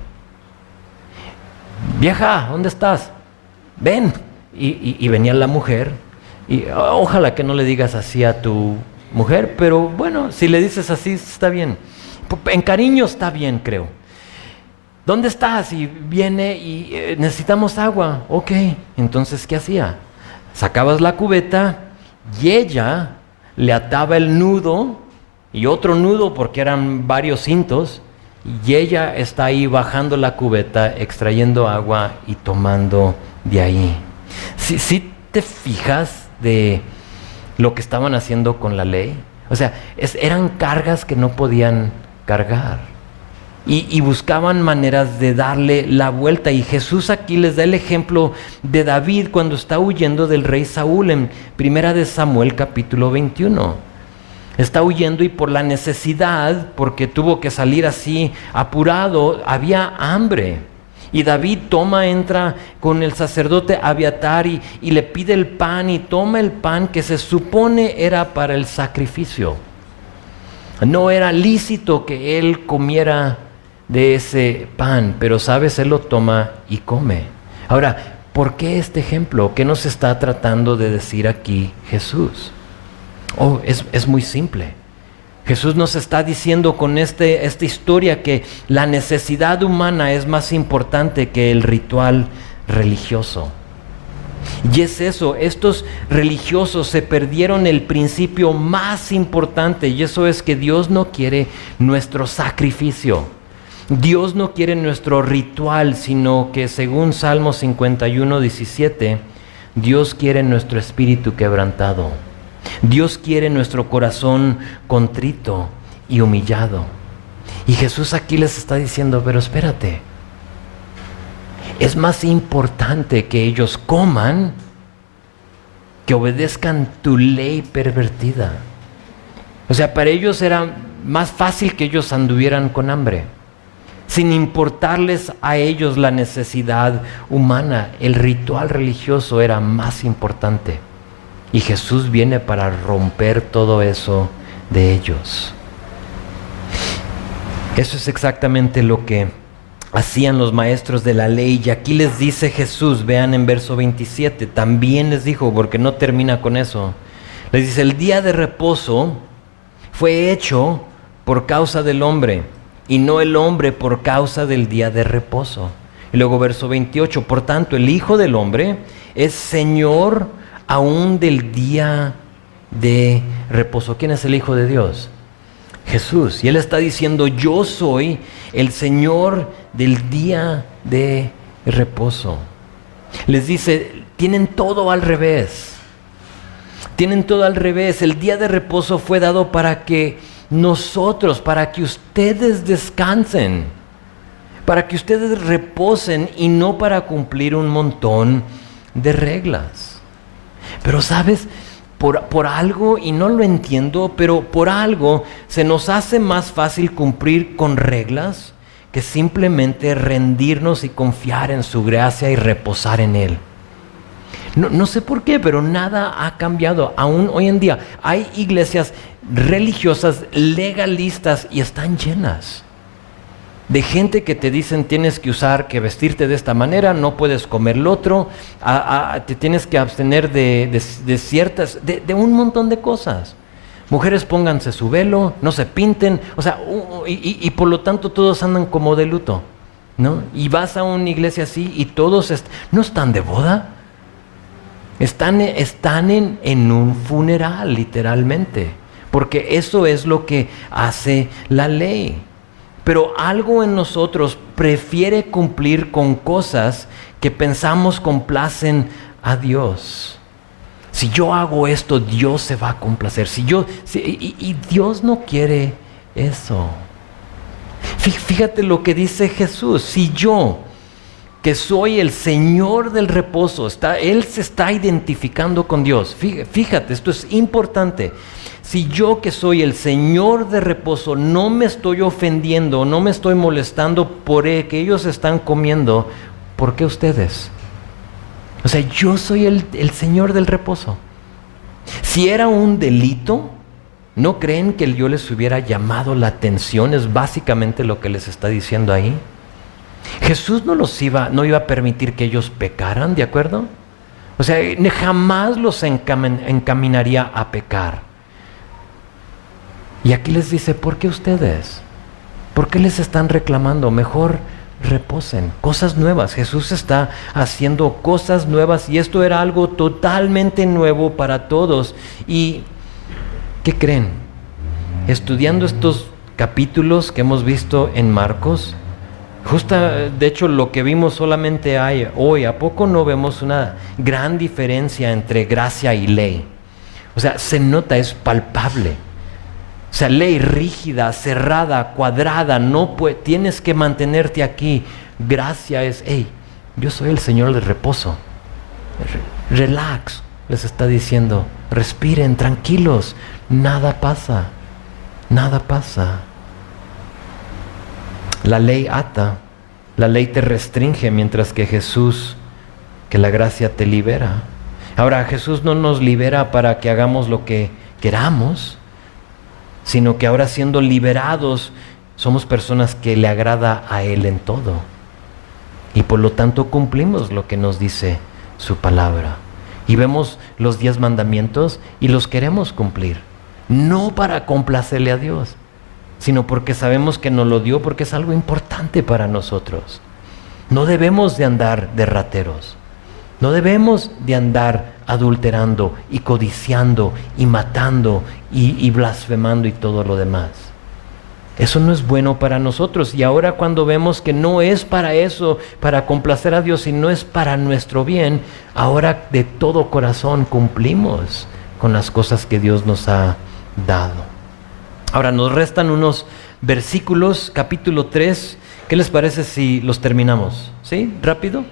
Vieja, ¿dónde estás? Ven. Y venía la mujer. Y ojalá que no le digas así a tu mujer, pero bueno, si le dices así, está bien. En cariño está bien, creo. ¿Dónde estás? Y viene y necesitamos agua. Ok, entonces, ¿qué hacía? Sacabas la cubeta y ella le ataba el nudo y otro nudo porque eran varios cintos, y ella está ahí bajando la cubeta, extrayendo agua y tomando de ahí. Si te fijas de lo que estaban haciendo con la ley, o sea, eran cargas que no podían cargar. Y buscaban maneras de darle la vuelta. Y Jesús aquí les da el ejemplo de David cuando está huyendo del rey Saúl en 1 Samuel capítulo 21. Está huyendo y por la necesidad, porque tuvo que salir así apurado, había hambre. Y David entra con el sacerdote Abiatar y le pide el pan y toma el pan que se supone era para el sacrificio. No era lícito que él comiera de ese pan, pero sabes, él lo toma y come. Ahora, ¿por qué este ejemplo? ¿Qué nos está tratando de decir aquí Jesús? Es muy simple. Jesús nos está diciendo con esta historia que la necesidad humana es más importante que el ritual religioso. Y es eso, estos religiosos se perdieron el principio más importante, y eso es que Dios no quiere nuestro sacrificio. Dios no quiere nuestro ritual, sino que según Salmo 51:17, Dios quiere nuestro espíritu quebrantado. Dios quiere nuestro corazón contrito y humillado. Y Jesús aquí les está diciendo, pero espérate, es más importante que ellos coman que obedezcan tu ley pervertida. O sea, para ellos era más fácil que ellos anduvieran con hambre, sin importarles a ellos la necesidad humana. El ritual religioso era más importante. Y Jesús viene para romper todo eso de ellos. Eso es exactamente lo que hacían los maestros de la ley. Y aquí les dice Jesús, vean en verso 27, también les dijo, porque no termina con eso. Les dice, el día de reposo fue hecho por causa del hombre, y no el hombre por causa del día de reposo. Y luego verso 28, por tanto, el Hijo del Hombre es Señor aún del día de reposo. ¿Quién es el Hijo de Dios? Jesús. Y Él está diciendo, yo soy el Señor del día de reposo. Les dice, tienen todo al revés. Tienen todo al revés. El día de reposo fue dado para que nosotros, para que ustedes descansen, para que ustedes reposen y no para cumplir un montón de reglas. Pero sabes, por algo, y no lo entiendo, pero por algo se nos hace más fácil cumplir con reglas que simplemente rendirnos y confiar en su gracia y reposar en Él. No sé por qué, pero nada ha cambiado. Aún hoy en día hay iglesias religiosas legalistas y están llenas de gente que te dicen tienes que vestirte de esta manera, no puedes comer lo otro, te tienes que abstener de un montón de cosas. Mujeres, pónganse su velo, no se pinten, o sea, y por lo tanto todos andan como de luto, ¿no? Y vas a una iglesia así y todos no están de boda, están en un funeral, literalmente, porque eso es lo que hace la ley. Pero algo en nosotros prefiere cumplir con cosas que pensamos complacen a Dios. Si yo hago esto, Dios se va a complacer. Y Dios no quiere eso. Fíjate lo que dice Jesús. Si yo, que soy el Señor del reposo, Él se está identificando con Dios. Fíjate, esto es importante. Si yo, que soy el Señor de reposo, no me estoy ofendiendo, no me estoy molestando por que ellos están comiendo, ¿por qué ustedes? O sea, yo soy el Señor del reposo. Si era un delito, ¿no creen que yo les hubiera llamado la atención? Es básicamente lo que les está diciendo ahí. Jesús no iba a permitir que ellos pecaran, ¿de acuerdo? O sea, jamás los encaminaría a pecar. Y aquí les dice, ¿por qué ustedes? ¿Por qué les están reclamando? Mejor reposen. Cosas nuevas. Jesús está haciendo cosas nuevas y esto era algo totalmente nuevo para todos. ¿Y qué creen? Estudiando estos capítulos que hemos visto en Marcos, de hecho lo que vimos solamente hoy, ¿a poco no vemos una gran diferencia entre gracia y ley? O sea, se nota, es palpable. O sea, ley rígida, cerrada, cuadrada, tienes que mantenerte aquí. Gracia es, yo soy el Señor del reposo. Relax, les está diciendo, respiren, tranquilos, nada pasa. La ley ata, la ley te restringe, mientras que la gracia te libera. Ahora, Jesús no nos libera para que hagamos lo que queramos, sino que ahora, siendo liberados, somos personas que le agrada a Él en todo. Y por lo tanto cumplimos lo que nos dice su palabra. Y vemos los 10 mandamientos y los queremos cumplir. No para complacerle a Dios, sino porque sabemos que nos lo dio, porque es algo importante para nosotros. No debemos de andar de rateros. No debemos de andar adulterando y codiciando y matando y blasfemando y todo lo demás. Eso no es bueno para nosotros. Y ahora, cuando vemos que no es para eso, para complacer a Dios, y no es para nuestro bien, ahora de todo corazón cumplimos con las cosas que Dios nos ha dado. Ahora nos restan unos versículos, capítulo 3. ¿Qué les parece si los terminamos? ¿Sí? ¿Rápido?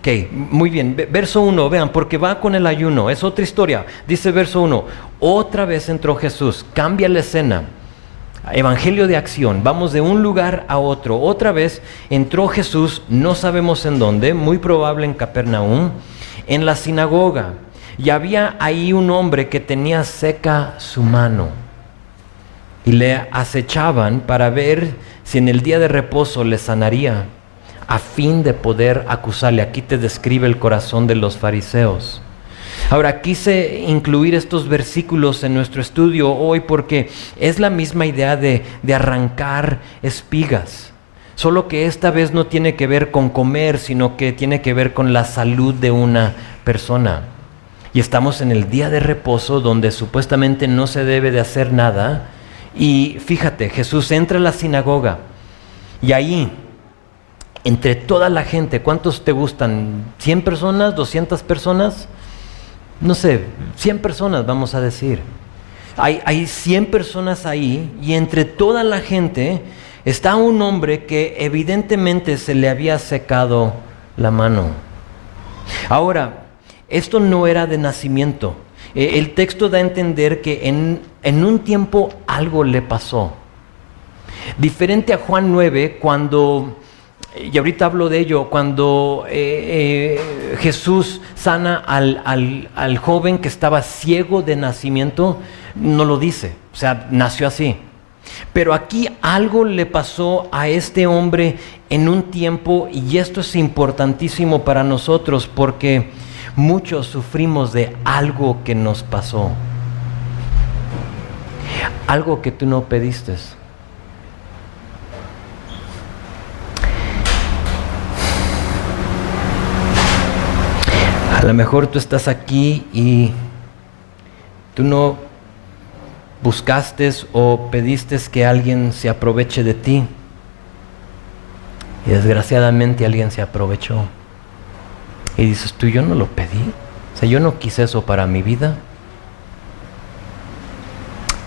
Ok, muy bien. Verso 1, vean, porque va con el ayuno, es otra historia. Dice verso 1, otra vez entró Jesús, cambia la escena. Evangelio de acción, vamos de un lugar a otro. Otra vez entró Jesús, no sabemos en dónde, muy probable en Capernaum, en la sinagoga. Y había ahí un hombre que tenía seca su mano. Y le acechaban para ver si en el día de reposo le sanaría, a fin de poder acusarle. Aquí te describe el corazón de los fariseos. Ahora, quise incluir estos versículos en nuestro estudio hoy porque es la misma idea de arrancar espigas. Solo que esta vez no tiene que ver con comer, sino que tiene que ver con la salud de una persona. Y estamos en el día de reposo, donde supuestamente no se debe de hacer nada. Y fíjate, Jesús entra a la sinagoga y ahí entre toda la gente, ¿cuántos te gustan? ¿100 personas? ¿200 personas? No sé, 100 personas vamos a decir. Hay 100 personas ahí y entre toda la gente está un hombre que evidentemente se le había secado la mano. Ahora, esto no era de nacimiento. El texto da a entender que en un tiempo algo le pasó. Diferente a Juan 9, cuando, y ahorita hablo de ello, cuando Jesús sana al joven que estaba ciego de nacimiento, no lo dice, o sea, nació así. Pero aquí algo le pasó a este hombre en un tiempo, y esto es importantísimo para nosotros porque muchos sufrimos de algo que nos pasó. Algo que tú no pediste. A lo mejor tú estás aquí y tú no buscaste o pediste que alguien se aproveche de ti. Y desgraciadamente alguien se aprovechó. Y dices tú, yo no lo pedí. O sea, yo no quise eso para mi vida.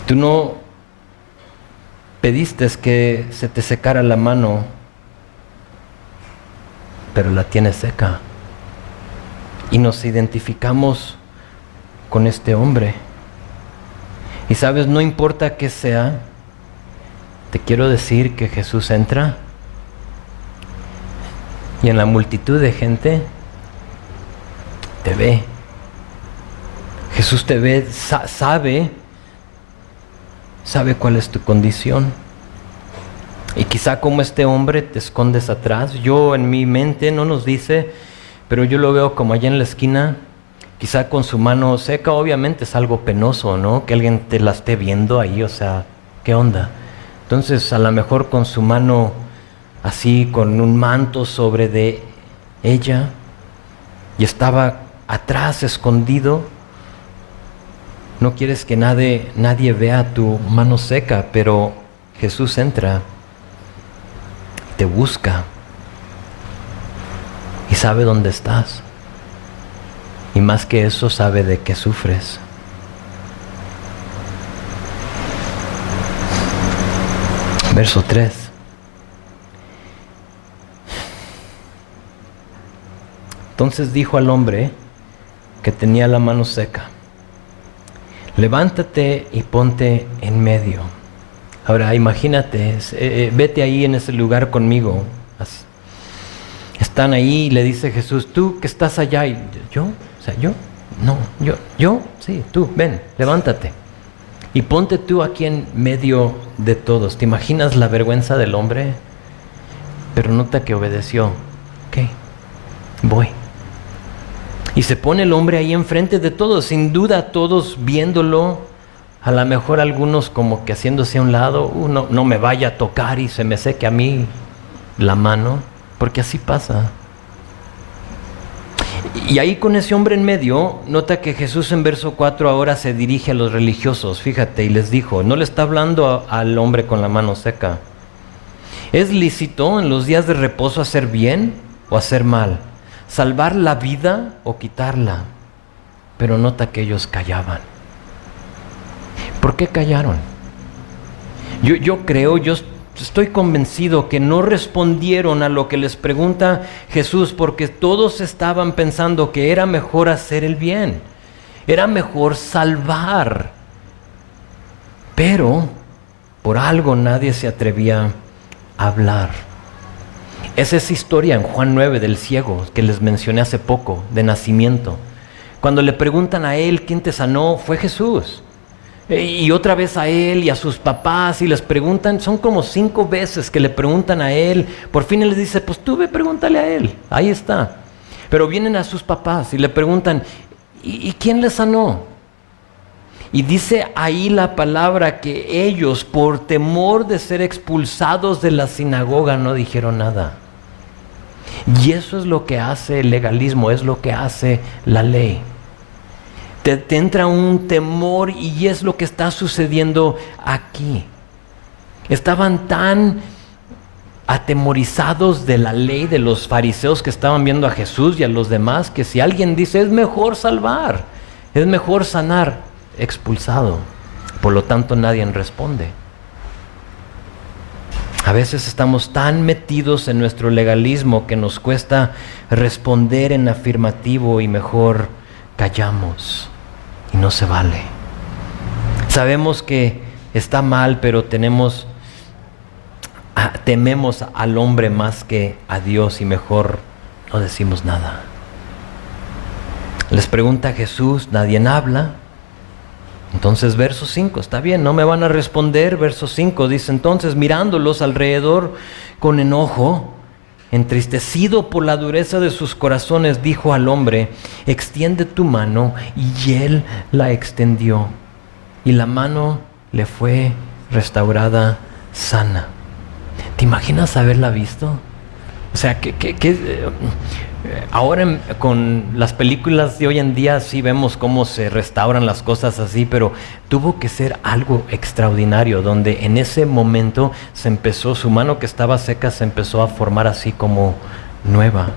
Tú no pediste que se te secara la mano, pero la tienes seca. Y nos identificamos con este hombre. Y sabes, no importa qué sea, te quiero decir que Jesús entra y en la multitud de gente te ve. Jesús te ve, sabe cuál es tu condición. Y quizá como este hombre te escondes atrás. Yo en mi mente no nos dice, pero yo lo veo como allá en la esquina, quizá con su mano seca. Obviamente es algo penoso, ¿no? Que alguien te la esté viendo ahí, o sea, ¿qué onda? Entonces a lo mejor con su mano así, con un manto sobre de ella, y estaba atrás escondido. No quieres que nadie vea tu mano seca, pero Jesús entra, te busca y sabe dónde estás. Y más que eso, sabe de qué sufres. Verso 3. Entonces dijo al hombre que tenía la mano seca: levántate y ponte en medio. Ahora imagínate, vete ahí en ese lugar conmigo. Están ahí y le dice Jesús: tú que estás allá. Y yo, o sea, yo, no, yo, sí, tú, ven, levántate. Y ponte tú aquí en medio de todos. ¿Te imaginas la vergüenza del hombre? Pero nota que obedeció. Ok, voy. Y se pone el hombre ahí enfrente de todos, sin duda todos viéndolo, a lo mejor algunos como que haciéndose a un lado, no me vaya a tocar y se me seque a mí la mano, porque así pasa. Y ahí con ese hombre en medio, nota que Jesús en verso 4 ahora se dirige a los religiosos, fíjate, y les dijo, no le está hablando al hombre con la mano seca. ¿Es lícito en los días de reposo hacer bien o hacer mal? ¿Salvar la vida o quitarla? Pero nota que ellos callaban. ¿Por qué callaron? Yo creo, yo estoy convencido que no respondieron a lo que les pregunta Jesús porque todos estaban pensando que era mejor hacer el bien, era mejor salvar. Pero por algo nadie se atrevía a hablar. Es esa historia en Juan 9 del ciego que les mencioné hace poco, de nacimiento. Cuando le preguntan a él quién te sanó, fue Jesús. Y otra vez a él y a sus papás, y les preguntan, son como 5 veces que le preguntan a él. Por fin él les dice, pues tú ve, pregúntale a él, ahí está. Pero vienen a sus papás y le preguntan, ¿y quién le sanó? Y dice ahí la palabra que ellos, por temor de ser expulsados de la sinagoga, no dijeron nada. Y eso es lo que hace el legalismo, es lo que hace la ley. Te entra un temor y es lo que está sucediendo aquí. Estaban tan atemorizados de la ley de los fariseos que estaban viendo a Jesús y a los demás, que si alguien dice es mejor salvar, es mejor sanar, expulsado. Por lo tanto, nadie responde. A veces estamos tan metidos en nuestro legalismo que nos cuesta responder en afirmativo y mejor callamos. Y no se vale. Sabemos que está mal, pero tememos al hombre más que a Dios y mejor no decimos nada. Les pregunta a Jesús, nadie habla. Entonces verso 5, está bien, no me van a responder. Verso 5 dice, entonces mirándolos alrededor con enojo, entristecido por la dureza de sus corazones, dijo al hombre, extiende tu mano, y él la extendió, y la mano le fue restaurada sana. ¿Te imaginas haberla visto? O sea, ahora con las películas de hoy en día sí vemos cómo se restauran las cosas así, pero tuvo que ser algo extraordinario, donde en ese momento su mano que estaba seca se empezó a formar así como nueva.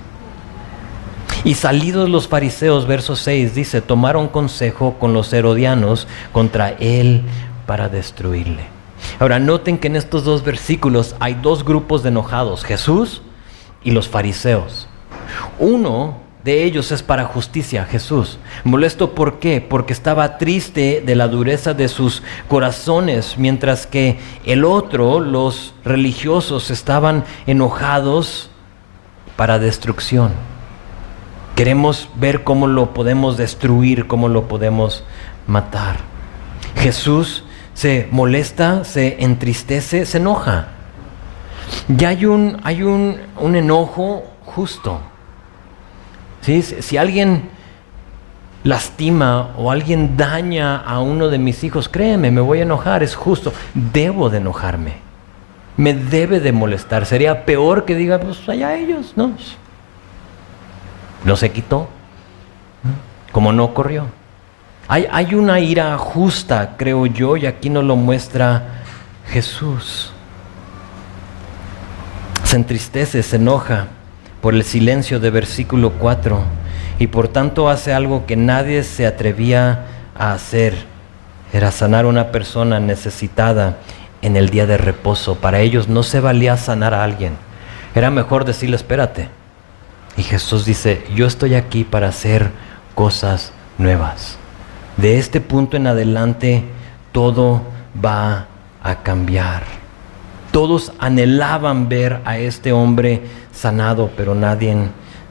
Y salidos los fariseos, verso 6, dice, tomaron consejo con los herodianos contra él para destruirle. Ahora noten que en estos dos versículos hay dos grupos de enojados, Jesús y los fariseos. Uno de ellos es para justicia, Jesús. Molesto, ¿por qué? Porque estaba triste de la dureza de sus corazones, mientras que el otro, los religiosos, estaban enojados para destrucción. Queremos ver cómo lo podemos destruir, cómo lo podemos matar. Jesús se molesta, se entristece, se enoja. Ya hay un enojo justo. ¿Sí? Si alguien lastima o alguien daña a uno de mis hijos, créeme, me voy a enojar, es justo. Debo de enojarme. Me debe de molestar. Sería peor que diga, pues allá ellos, ¿no? No se quitó, como no ocurrió. Hay una ira justa, creo yo, y aquí nos lo muestra Jesús. Se entristece, se enoja por el silencio de versículo 4 y por tanto hace algo que nadie se atrevía a hacer. Era sanar a una persona necesitada en el día de reposo. Para ellos no se valía sanar a alguien. Era mejor decirle, espérate. Y Jesús dice, yo estoy aquí para hacer cosas nuevas. De este punto en adelante, todo va a cambiar. Todos anhelaban ver a este hombre sanado, pero nadie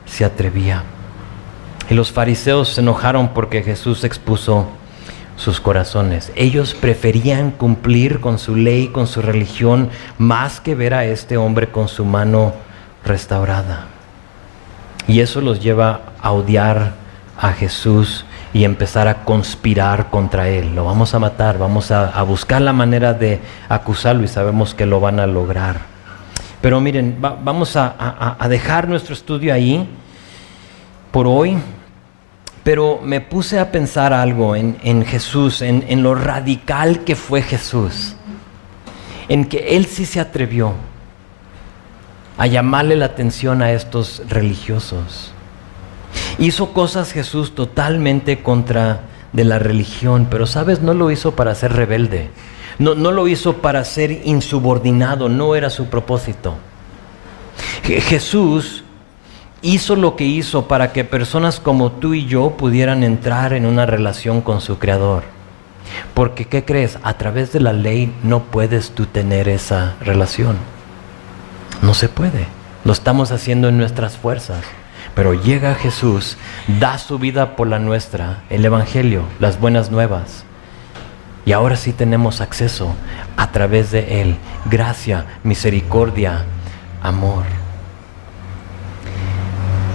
se atrevía. Y los fariseos se enojaron porque Jesús expuso sus corazones. Ellos preferían cumplir con su ley, con su religión, más que ver a este hombre con su mano restaurada. Y eso los lleva a odiar a Jesús y empezar a conspirar contra él. Lo vamos a matar, vamos a buscar la manera de acusarlo y sabemos que lo van a lograr. Pero miren, vamos a dejar nuestro estudio ahí por hoy. Pero me puse a pensar algo en Jesús, en lo radical que fue Jesús. En que él sí se atrevió a llamarle la atención a estos religiosos. Hizo cosas Jesús totalmente contra de la religión, pero sabes, no lo hizo para ser rebelde, no lo hizo para ser insubordinado, no era su propósito. Jesús hizo lo que hizo para que personas como tú y yo pudieran entrar en una relación con su Creador. Porque, ¿qué crees? A través de la ley no puedes tú tener esa relación. No se puede. Lo estamos haciendo en nuestras fuerzas. Pero llega Jesús, da su vida por la nuestra, el Evangelio, las buenas nuevas. Y ahora sí tenemos acceso a través de Él. Gracia, misericordia, amor.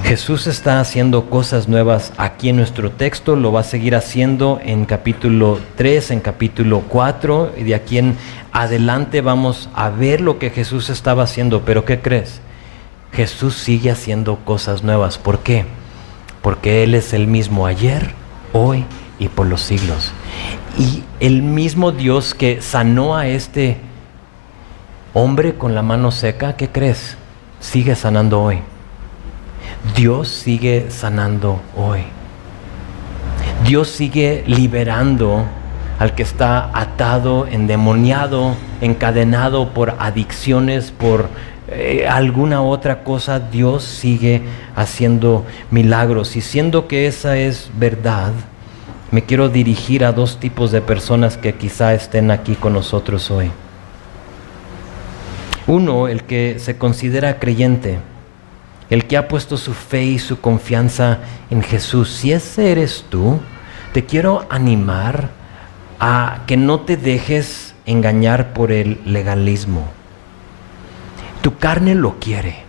Jesús está haciendo cosas nuevas aquí en nuestro texto, lo va a seguir haciendo en capítulo 3, en capítulo 4, y de aquí en adelante vamos a ver lo que Jesús estaba haciendo. Pero ¿qué crees? Jesús sigue haciendo cosas nuevas. ¿Por qué? Porque Él es el mismo ayer, hoy y por los siglos. Y el mismo Dios que sanó a este Hombre con la mano seca, ¿qué crees? Sigue sanando hoy. Dios sigue sanando hoy. Dios sigue liberando al que está atado, endemoniado, encadenado por adicciones, por alguna otra cosa. Dios sigue haciendo milagros. Y siendo que esa es verdad, me quiero dirigir a dos tipos de personas que quizá estén aquí con nosotros hoy. Uno, el que se considera creyente, el que ha puesto su fe y su confianza en Jesús. Si ese eres tú, te quiero animar a que no te dejes engañar por el legalismo. Tu carne lo quiere.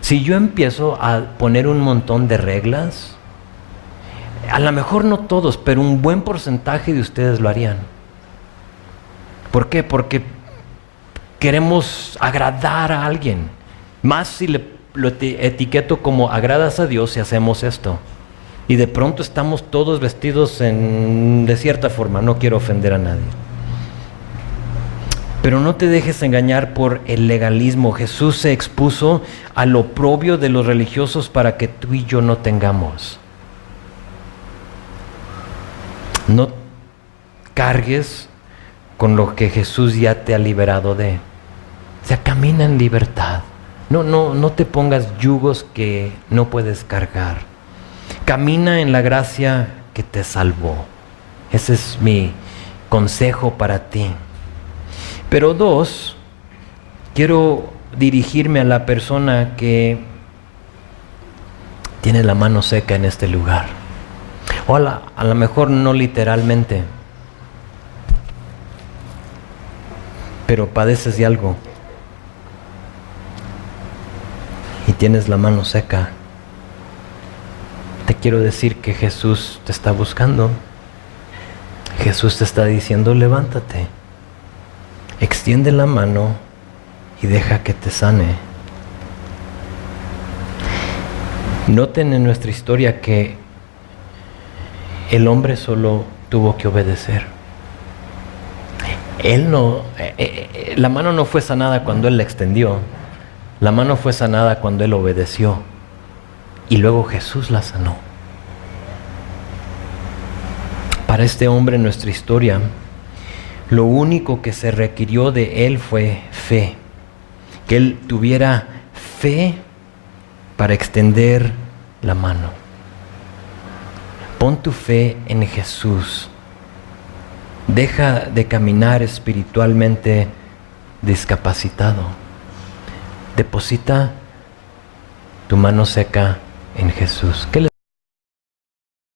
Si yo empiezo a poner un montón de reglas, a lo mejor no todos, pero un buen porcentaje de ustedes lo harían. ¿Por qué? Porque queremos agradar a alguien. Más si lo etiqueto como agradas a Dios si hacemos esto. Y de pronto estamos todos vestidos de cierta forma. No quiero ofender a nadie. Pero no te dejes engañar por el legalismo. Jesús se expuso al oprobio de los religiosos para que tú y yo no tengamos. No cargues con lo que Jesús ya te ha liberado de. O sea, camina en libertad. No te pongas yugos que no puedes cargar. Camina en la gracia que te salvó. Ese es mi consejo para ti. Pero dos, quiero dirigirme a la persona que tiene la mano seca en este lugar. O a lo mejor no literalmente, pero padeces de algo y tienes la mano seca. Te quiero decir que Jesús te está buscando. Jesús te está diciendo, levántate, extiende la mano y deja que te sane. Noten en nuestra historia que el hombre solo tuvo que obedecer. La mano no fue sanada cuando él la extendió. La mano fue sanada cuando él obedeció. Y luego Jesús la sanó. Para este hombre en nuestra historia, lo único que se requirió de él fue fe. Que él tuviera fe para extender la mano. Pon tu fe en Jesús. Deja de caminar espiritualmente discapacitado. Deposita tu mano seca en Jesús. ¿Qué les